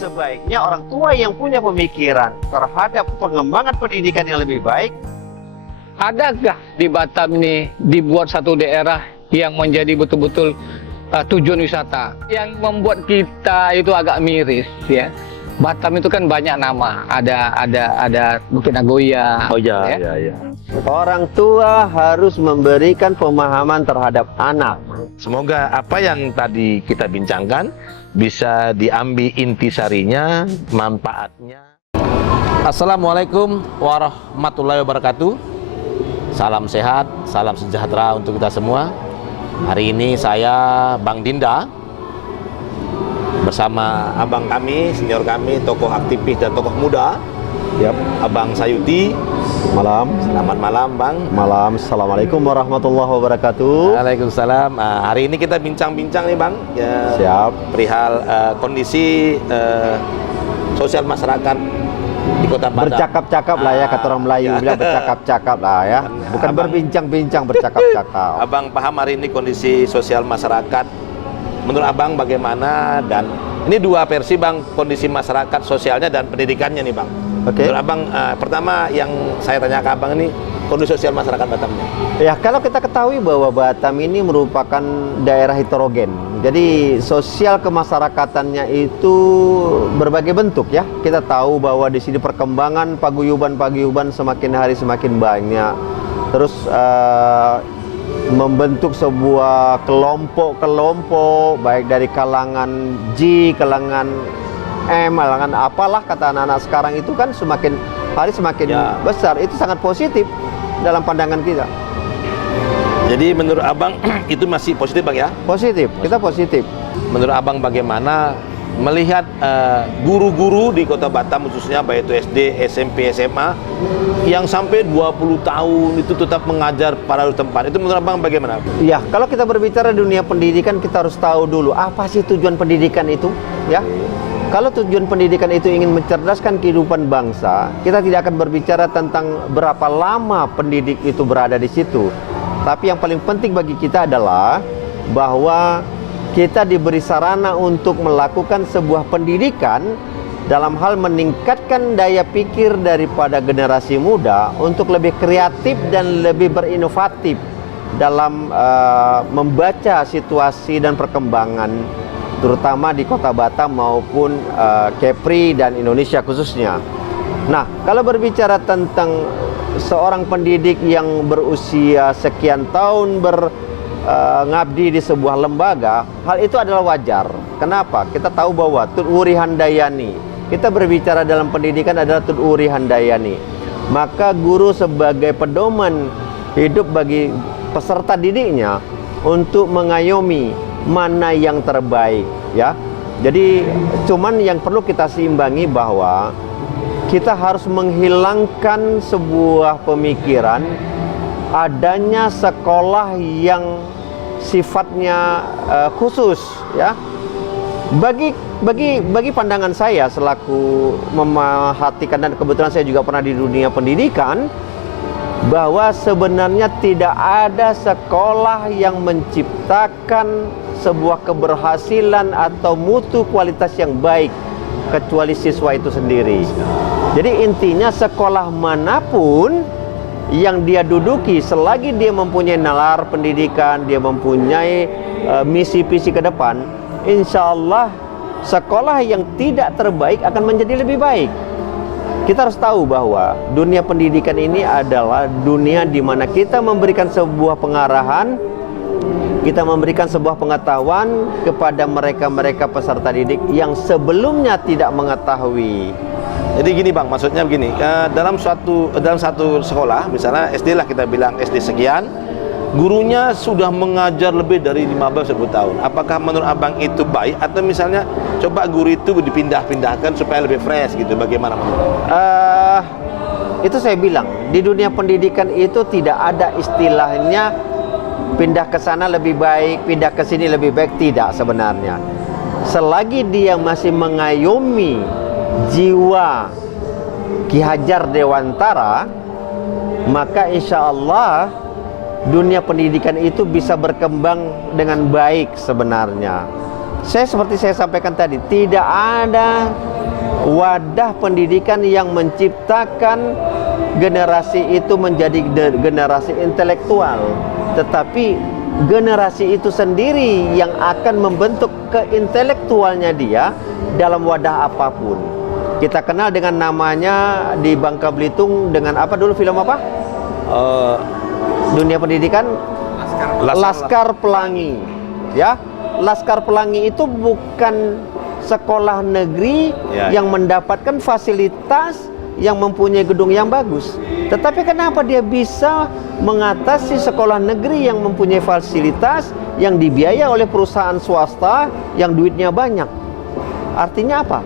sebaiknya orang tua yang punya pemikiran terhadap pengembangan pendidikan yang lebih baik. Adakah di Batam ini dibuat satu daerah yang menjadi betul-betul tujuan wisata? Yang membuat kita itu agak miris ya. Batam itu kan banyak nama, ada Bukit Nagoya. Oh ya, ya. Orang tua harus memberikan pemahaman terhadap anak. Semoga apa yang tadi kita bincangkan bisa diambil intisarinya, manfaatnya. Assalamualaikum warahmatullahi wabarakatuh. Salam sehat, salam sejahtera untuk kita semua. Hari ini saya Bang Dinda bersama abang kami, senior kami, tokoh aktivis dan tokoh muda. Yap. Abang Sayuti. Malam. Selamat malam, Bang. Malam. Assalamualaikum warahmatullahi wabarakatuh. Waalaikumsalam. Hari ini kita bincang-bincang nih, Bang. Ya, siap. Perihal kondisi sosial masyarakat di Kota Batam. Bercakap-cakap lah ya, kata orang Melayu bilang bercakap-cakap lah ya. Bukan berbincang-bincang, bercakap-cakap. Abang paham hari ini kondisi sosial masyarakat. Menurut Abang bagaimana? Dan ini dua versi, Bang, kondisi masyarakat sosialnya dan pendidikannya nih, Bang. Oke. Menurut Abang, pertama yang saya tanya ke Abang ini kondisi sosial masyarakat Batamnya. Ya, kalau kita ketahui bahwa Batam ini merupakan daerah heterogen. Jadi sosial kemasyarakatannya itu berbagai bentuk ya. Kita tahu bahwa di sini perkembangan paguyuban-paguyuban semakin hari semakin banyak. Terus membentuk sebuah kelompok-kelompok baik dari kalangan J, kalangan M, kalangan apalah kata anak-anak sekarang itu kan semakin hari semakin besar. Itu sangat positif dalam pandangan kita. Jadi menurut Abang itu masih positif, Bang ya? Positif, kita positif. Menurut Abang bagaimana melihat guru-guru di Kota Batam khususnya baik itu SD, SMP, SMA yang sampai 20 tahun itu tetap mengajar pada tempat. Itu menurut Abang bagaimana? Ya, kalau kita berbicara dunia pendidikan kita harus tahu dulu apa sih tujuan pendidikan itu, ya. Kalau tujuan pendidikan itu ingin mencerdaskan kehidupan bangsa, kita tidak akan berbicara tentang berapa lama pendidik itu berada di situ. Tapi yang paling penting bagi kita adalah bahwa kita diberi sarana untuk melakukan sebuah pendidikan dalam hal meningkatkan daya pikir daripada generasi muda untuk lebih kreatif dan lebih berinovatif dalam membaca situasi dan perkembangan terutama di Kota Batam maupun Kepri dan Indonesia khususnya. Nah, kalau berbicara tentang seorang pendidik yang berusia sekian tahun ngabdi di sebuah lembaga, hal itu adalah wajar. Kenapa? Kita tahu bahwa Tun Wuri Handayani, kita berbicara dalam pendidikan adalah Tun Wuri Handayani. Maka guru sebagai pedoman hidup bagi peserta didiknya untuk mengayomi mana yang terbaik, ya. Jadi cuman yang perlu kita seimbangi bahwa kita harus menghilangkan sebuah pemikiran adanya sekolah yang sifatnya khusus, ya. Bagi pandangan saya selaku memerhatikan dan kebetulan saya juga pernah di dunia pendidikan, bahwa sebenarnya tidak ada sekolah yang menciptakan sebuah keberhasilan atau mutu kualitas yang baik kecuali siswa itu sendiri. Jadi intinya sekolah manapun yang dia duduki, selagi dia mempunyai nalar pendidikan, dia mempunyai misi-visi ke depan, insya Allah sekolah yang tidak terbaik akan menjadi lebih baik. Kita harus tahu bahwa dunia pendidikan ini adalah dunia di mana kita memberikan sebuah pengarahan, kita memberikan sebuah pengetahuan kepada mereka-mereka peserta didik yang sebelumnya tidak mengetahui. Jadi gini, Bang, maksudnya begini, dalam satu sekolah, misalnya SD lah kita bilang SD sekian, gurunya sudah mengajar lebih dari 15-20 tahun. Apakah menurut Abang itu baik atau misalnya coba guru itu dipindah-pindahkan supaya lebih fresh gitu? Bagaimana menurut Abang? Itu saya bilang, di dunia pendidikan itu tidak ada istilahnya pindah ke sana lebih baik, pindah ke sini lebih baik, tidak sebenarnya. Selagi dia masih mengayomi jiwa Ki Hajar Dewantara, maka insya Allah dunia pendidikan itu bisa berkembang dengan baik sebenarnya. Seperti saya sampaikan tadi, tidak ada wadah pendidikan yang menciptakan generasi itu menjadi generasi intelektual, tetapi generasi itu sendiri yang akan membentuk keintelektualnya dia dalam wadah apapun. Kita kenal dengan namanya di Bangka Belitung dengan apa dulu, film apa? Dunia pendidikan Laskar Pelangi. Ya, Laskar Pelangi itu bukan sekolah negeri yang mendapatkan fasilitas yang mempunyai gedung yang bagus. Tetapi kenapa dia bisa mengatasi sekolah negeri yang mempunyai fasilitas yang dibiayai oleh perusahaan swasta yang duitnya banyak? Artinya apa?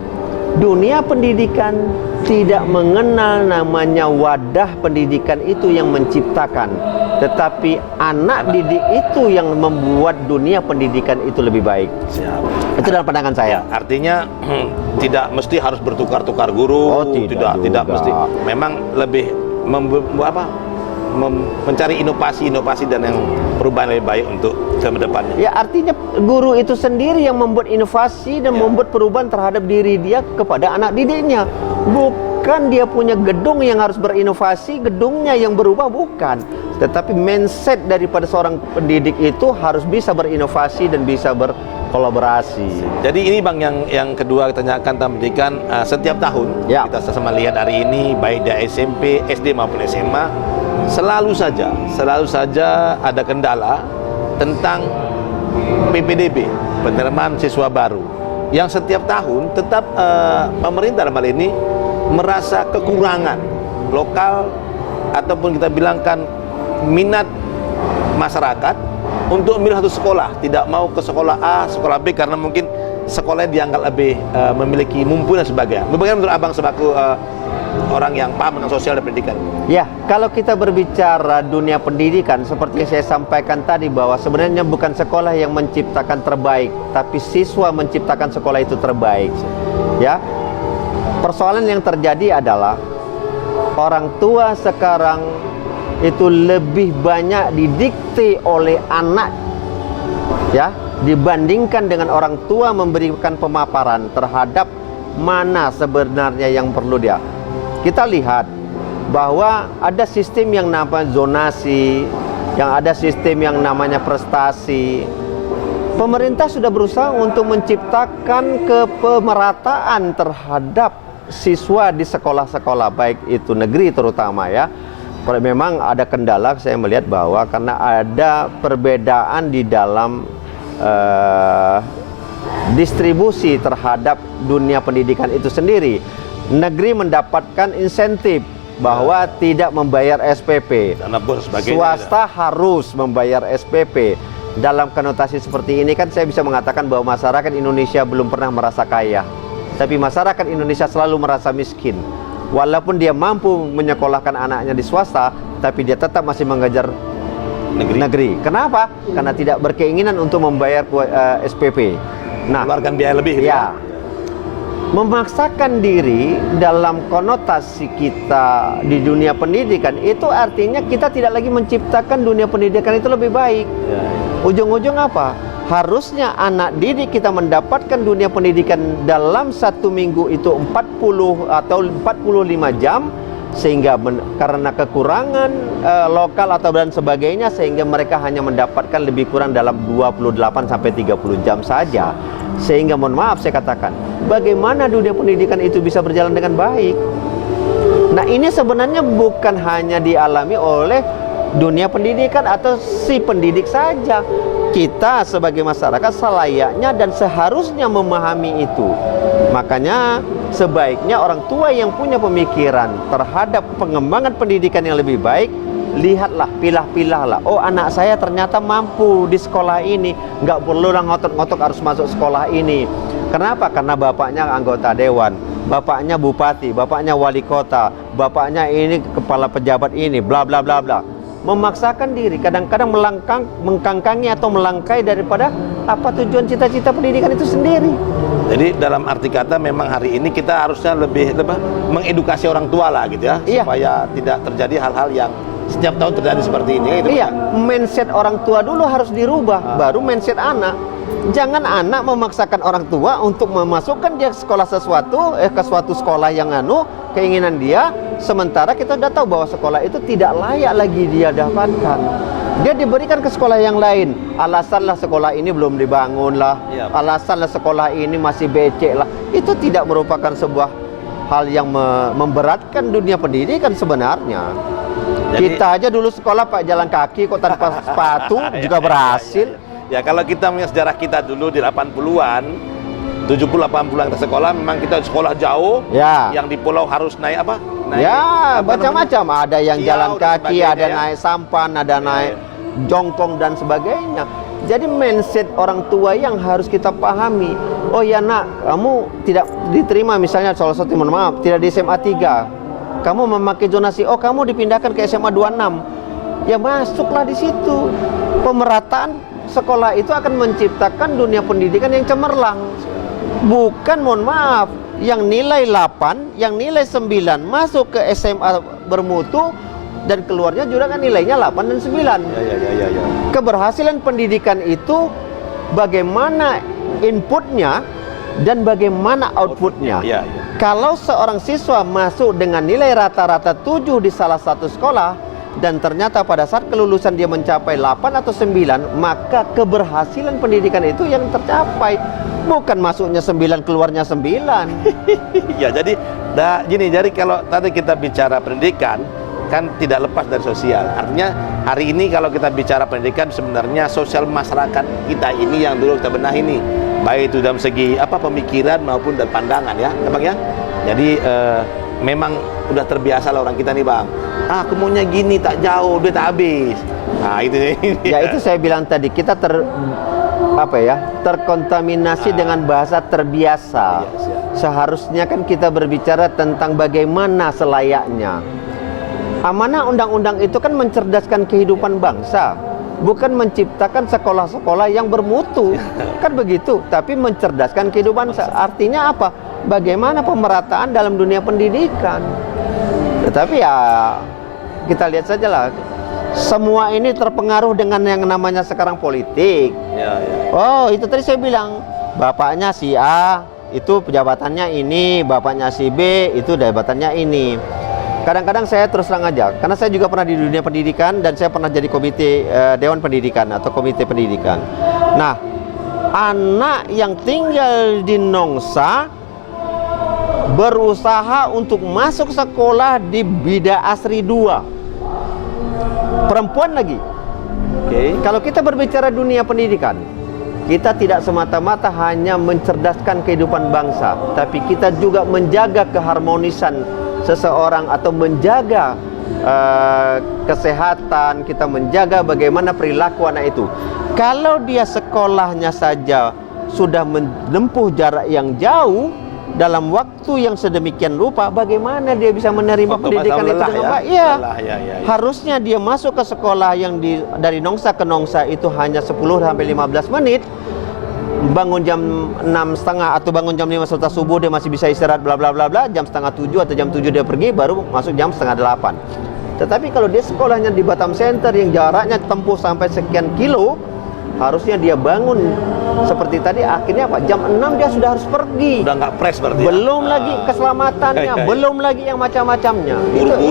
Dunia pendidikan tidak mengenal namanya wadah pendidikan itu yang menciptakan, tetapi anak didik itu yang membuat dunia pendidikan itu lebih baik. Siap. Itu dalam pandangan saya. Artinya tidak mesti harus bertukar-tukar guru. Tidak mesti. Memang lebih mencari inovasi-inovasi dan yang perubahan lebih baik untuk ke depannya. Ya, artinya guru itu sendiri yang membuat inovasi dan membuat perubahan terhadap diri dia kepada anak didiknya. Bukan dia punya gedung yang harus berinovasi, gedungnya yang berubah, bukan. Tetapi mindset daripada seorang pendidik itu harus bisa berinovasi dan bisa berkolaborasi. Jadi ini Bang yang kedua kita tanyakan tentang pendidikan setiap tahun kita sama lihat hari ini baik dari SMP, SD maupun SMA selalu saja ada kendala tentang PPDB, penerimaan siswa baru, yang setiap tahun tetap pemerintah dalam hal ini merasa kekurangan lokal ataupun kita bilangkan minat masyarakat untuk memilih satu sekolah, tidak mau ke sekolah A, sekolah B karena mungkin sekolahnya dianggap lebih memiliki mumpuni dan sebagainya. Bagaimana menurut Abang sebagai orang yang paham tentang sosial dan pendidikan? Ya, kalau kita berbicara dunia pendidikan, seperti yang saya sampaikan tadi bahwa sebenarnya bukan sekolah yang menciptakan terbaik, tapi siswa menciptakan sekolah itu terbaik. Ya, persoalan yang terjadi adalah orang tua sekarang itu lebih banyak didikte oleh anak, ya, dibandingkan dengan orang tua memberikan pemaparan terhadap mana sebenarnya yang perlu dia. Kita lihat bahwa ada sistem yang namanya zonasi, yang ada sistem yang namanya prestasi. Pemerintah sudah berusaha untuk menciptakan kepemerataan terhadap siswa di sekolah-sekolah, baik itu negeri terutama ya. Memang ada kendala, saya melihat bahwa karena ada perbedaan di dalam distribusi terhadap dunia pendidikan itu sendiri. Negeri mendapatkan insentif bahwa tidak membayar SPP, swasta harus membayar SPP. Dalam konotasi seperti ini kan saya bisa mengatakan bahwa masyarakat Indonesia belum pernah merasa kaya, tapi masyarakat Indonesia selalu merasa miskin. Walaupun dia mampu menyekolahkan anaknya di swasta, tapi dia tetap masih mengejar negeri. Kenapa? Karena tidak berkeinginan untuk membayar SPP. Nah, mengeluarkan biaya lebih. Ya, memaksakan diri dalam konotasi kita di dunia pendidikan itu artinya kita tidak lagi menciptakan dunia pendidikan itu lebih baik. Ujung-ujung apa? Harusnya anak didik kita mendapatkan dunia pendidikan dalam satu minggu itu 40 atau 45 jam, sehingga karena kekurangan lokal atau dan sebagainya, sehingga mereka hanya mendapatkan lebih kurang dalam 28 sampai 30 jam saja. Sehingga mohon maaf saya katakan, bagaimana dunia pendidikan itu bisa berjalan dengan baik? Nah, ini sebenarnya bukan hanya dialami oleh dunia pendidikan atau si pendidik saja. Kita sebagai masyarakat selayaknya dan seharusnya memahami itu. Makanya sebaiknya orang tua yang punya pemikiran terhadap pengembangan pendidikan yang lebih baik, lihatlah, pilah-pilahlah. Oh, anak saya ternyata mampu di sekolah ini, nggak perlu lah ngotot-ngotot harus masuk sekolah ini. Kenapa? Karena bapaknya anggota dewan, bapaknya bupati, bapaknya wali kota, bapaknya ini kepala pejabat ini, bla bla bla bla. Memaksakan diri, kadang-kadang mengkangkangi atau melangkai daripada apa tujuan cita-cita pendidikan itu sendiri. Jadi dalam arti kata memang hari ini kita harusnya lebih mengedukasi orang tua lah gitu ya, supaya tidak terjadi hal-hal yang setiap tahun terjadi seperti ini gitu. Iya, mindset orang tua dulu harus dirubah, baru mindset anak. Jangan anak memaksakan orang tua untuk memasukkan dia ke sekolah ke suatu sekolah yang keinginan dia, sementara kita sudah tahu bahwa sekolah itu tidak layak lagi dia dapatkan. Dia diberikan ke sekolah yang lain, alasanlah sekolah ini belum dibangun lah, Iya. alasanlah sekolah ini masih becek lah. Itu tidak merupakan sebuah hal yang memberatkan dunia pendidikan sebenarnya. Kita aja dulu sekolah Pak jalan kaki kok tanpa sepatu juga berhasil. Ya, kalau kita punya sejarah kita dulu di 80-an, 70-80-an kita sekolah, memang kita sekolah jauh, Ya. yang di pulau harus naik apa? Naik, Ya, apa macam-macam. Ada yang Siau jalan dan kaki, sebagainya, ada ya. naik sampan, ada naik jongkong dan sebagainya. Jadi mindset orang tua yang harus kita pahami. Oh ya nak, kamu tidak diterima misalnya salah satu, mohon maaf, tidak di SMA 3. Kamu memakai zonasi, oh kamu dipindahkan ke SMA 26. Ya masuklah di situ. Pemerataan sekolah itu akan menciptakan dunia pendidikan yang cemerlang. Bukan, mohon maaf, yang nilai 8, yang nilai 9 masuk ke SMA bermutu dan keluarnya juga kan nilainya 8 dan 9. Ya. Keberhasilan pendidikan itu bagaimana inputnya dan bagaimana outputnya. Ya. Kalau seorang siswa masuk dengan nilai rata-rata 7 di salah satu sekolah dan ternyata pada saat kelulusan dia mencapai 8 atau 9, maka keberhasilan pendidikan itu yang tercapai. Bukan masuknya 9, keluarnya 9. Ya, jadi gini, jadi kalau tadi kita bicara pendidikan kan tidak lepas dari sosial. Artinya hari ini kalau kita bicara pendidikan, sebenarnya sosial masyarakat kita ini yang dulu kita benahi ini, baik itu dalam segi pemikiran maupun dan pandangan ya, Bang ya. Jadi memang udah terbiasa lah orang kita nih Bang. Aku maunya gini, tak jauh, duit tak habis. Nah itu. Ya itu saya bilang tadi, kita terkontaminasi dengan bahasa terbiasa. Seharusnya kan kita berbicara tentang bagaimana selayaknya. Amanah undang-undang itu kan mencerdaskan kehidupan bangsa, bukan menciptakan sekolah-sekolah yang bermutu. Kan begitu, tapi mencerdaskan kehidupan bangsa. Artinya apa? Bagaimana pemerataan dalam dunia pendidikan. Tetapi ya kita lihat saja lah, semua ini terpengaruh dengan yang namanya sekarang politik. Ya. Oh, itu tadi saya bilang, bapaknya si A itu jabatannya ini, bapaknya si B itu jabatannya ini. Kadang-kadang saya terus terang aja, karena saya juga pernah di dunia pendidikan dan saya pernah jadi komite Dewan Pendidikan atau komite pendidikan. Nah, anak yang tinggal di Nongsa berusaha untuk masuk sekolah di Bida Asri 2. Perempuan lagi. Oke. Kalau kita berbicara dunia pendidikan, kita tidak semata-mata hanya mencerdaskan kehidupan bangsa, tapi kita juga menjaga keharmonisan seseorang atau menjaga kesehatan, kita menjaga bagaimana perilaku anak itu. Kalau dia sekolahnya saja sudah menempuh jarak yang jauh dalam waktu yang sedemikian rupa, bagaimana dia bisa menerima pendidikan itu dengan baik? Iya. Ya. Harusnya dia masuk ke sekolah yang dari Nongsa ke Nongsa itu hanya 10 sampai 15 menit. Bangun jam 6.30 atau bangun jam 5 setelah subuh, dia masih bisa istirahat bla bla bla bla, jam setengah 7 atau jam 7 dia pergi, baru masuk jam setengah 8. Tetapi kalau dia sekolahnya di Batam Center yang jaraknya tempuh sampai sekian kilo, harusnya dia bangun seperti tadi, akhirnya apa? Jam 6 dia sudah harus pergi. Udah nggak fresh berarti. Belum lagi keselamatannya, belum lagi yang macam-macamnya.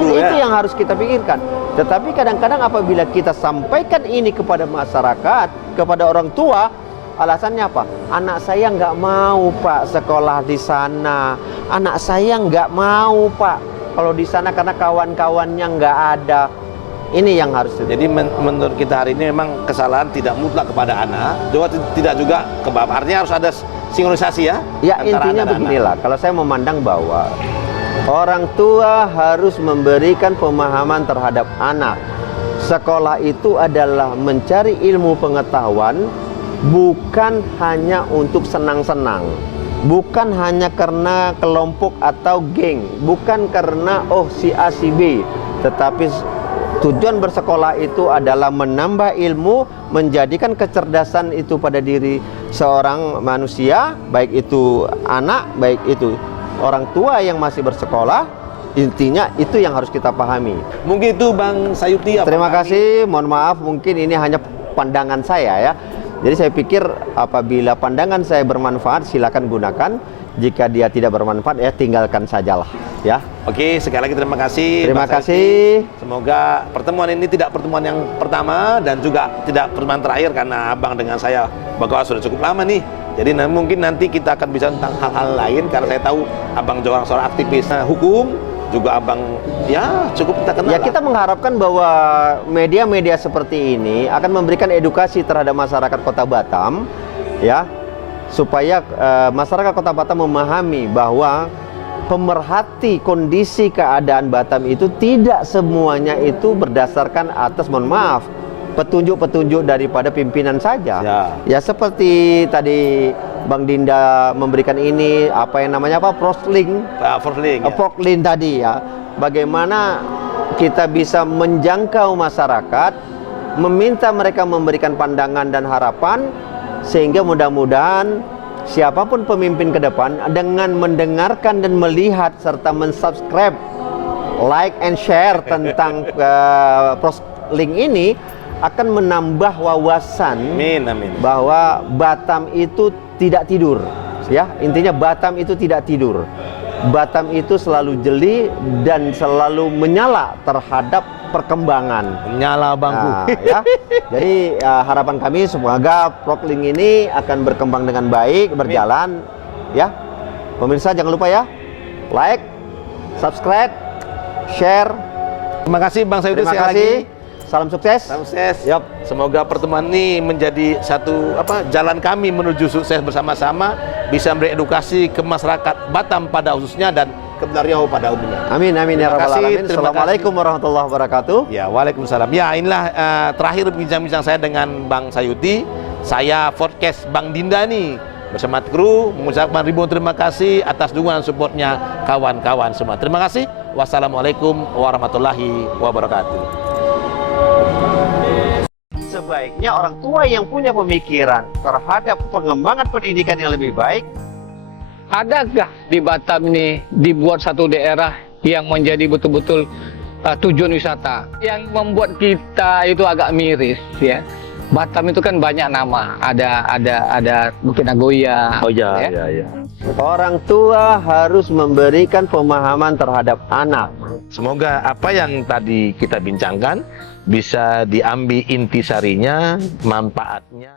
Itu yang harus kita pikirkan. Tetapi kadang-kadang apabila kita sampaikan ini kepada masyarakat, kepada orang tua, alasannya apa? Anak saya nggak mau Pak sekolah di sana. Anak saya nggak mau Pak kalau di sana karena kawan-kawannya nggak ada. Ini yang harus. Jadi menurut kita hari ini memang kesalahan tidak mutlak kepada anak, juga tidak juga ke bapak. Artinya harus ada sinkronisasi ya. Ya antara intinya anak dan beginilah. Kalau saya memandang bahwa orang tua harus memberikan pemahaman terhadap anak. Sekolah itu adalah mencari ilmu pengetahuan, bukan hanya untuk senang-senang, bukan hanya karena kelompok atau geng, bukan karena si A si B, tetapi tujuan bersekolah itu adalah menambah ilmu, menjadikan kecerdasan itu pada diri seorang manusia, baik itu anak, baik itu orang tua yang masih bersekolah. Intinya itu yang harus kita pahami. Mungkin itu Bang Sayuti. Terima kasih, mohon maaf mungkin ini hanya pandangan saya ya. Jadi saya pikir apabila pandangan saya bermanfaat, silakan gunakan. Jika dia tidak bermanfaat, ya tinggalkan sajalah. Ya. Oke, sekali lagi terima kasih. Terima Bang kasih. Sayuti. Semoga pertemuan ini tidak pertemuan yang pertama dan juga tidak pertemuan terakhir, karena Abang dengan saya bakal sudah cukup lama nih. Jadi mungkin nanti kita akan bicara tentang hal-hal lain, karena saya tahu Abang juga seorang aktivis hukum, juga Abang ya cukup kita kenal. Ya, kita mengharapkan bahwa media-media seperti ini akan memberikan edukasi terhadap masyarakat Kota Batam, ya, supaya masyarakat Kota Batam memahami bahwa pemerhati kondisi keadaan Batam itu tidak semuanya itu berdasarkan atas, mohon maaf, petunjuk-petunjuk daripada pimpinan saja. Ya, seperti tadi Bang Dinda memberikan ini, apa yang namanya Proslink tadi ya. Bagaimana kita bisa menjangkau masyarakat, meminta mereka memberikan pandangan dan harapan, sehingga mudah-mudahan siapapun pemimpin ke depan dengan mendengarkan dan melihat serta mensubscribe, like and share tentang Proslink ini akan menambah wawasan bahwa Batam itu tidak tidur, ya, intinya Batam itu tidak tidur. Batam itu selalu jeli dan selalu menyala terhadap perkembangan. Menyala bangku. Nah, ya. Jadi harapan kami semoga Proslink ini akan berkembang dengan baik, berjalan. Ya, pemirsa jangan lupa ya, like, subscribe, share. Terima kasih Bang Sayuti. Terima kasih. Salam sukses. Salam sukses. Yap. Semoga pertemuan ini menjadi satu jalan kami menuju sukses bersama-sama, bisa memberi edukasi ke masyarakat Batam pada khususnya dan Kepulauan Riau pada umumnya. Amin amin ya rabbal alamin. Terima Assalamualaikum warahmatullahi wabarakatuh. Ya, waalaikumsalam. Ya, inilah terakhir bincang-bincang saya dengan Bang Sayuti. Saya podcast Bang Dinda nih bersama kru mengucapkan ribuan terima kasih atas dukungan supportnya kawan-kawan semua. Terima kasih. Wassalamualaikum warahmatullahi wabarakatuh. Sebaiknya orang tua yang punya pemikiran terhadap pengembangan pendidikan yang lebih baik. Adakah di Batam ini dibuat satu daerah yang menjadi betul-betul tujuan wisata? Yang membuat kita itu agak miris, ya. Batam itu kan banyak nama, ada Bukit Nagoya. Oh ya, ya. Orang tua harus memberikan pemahaman terhadap anak. Semoga apa yang tadi kita bincangkan bisa diambil intisarinya, manfaatnya.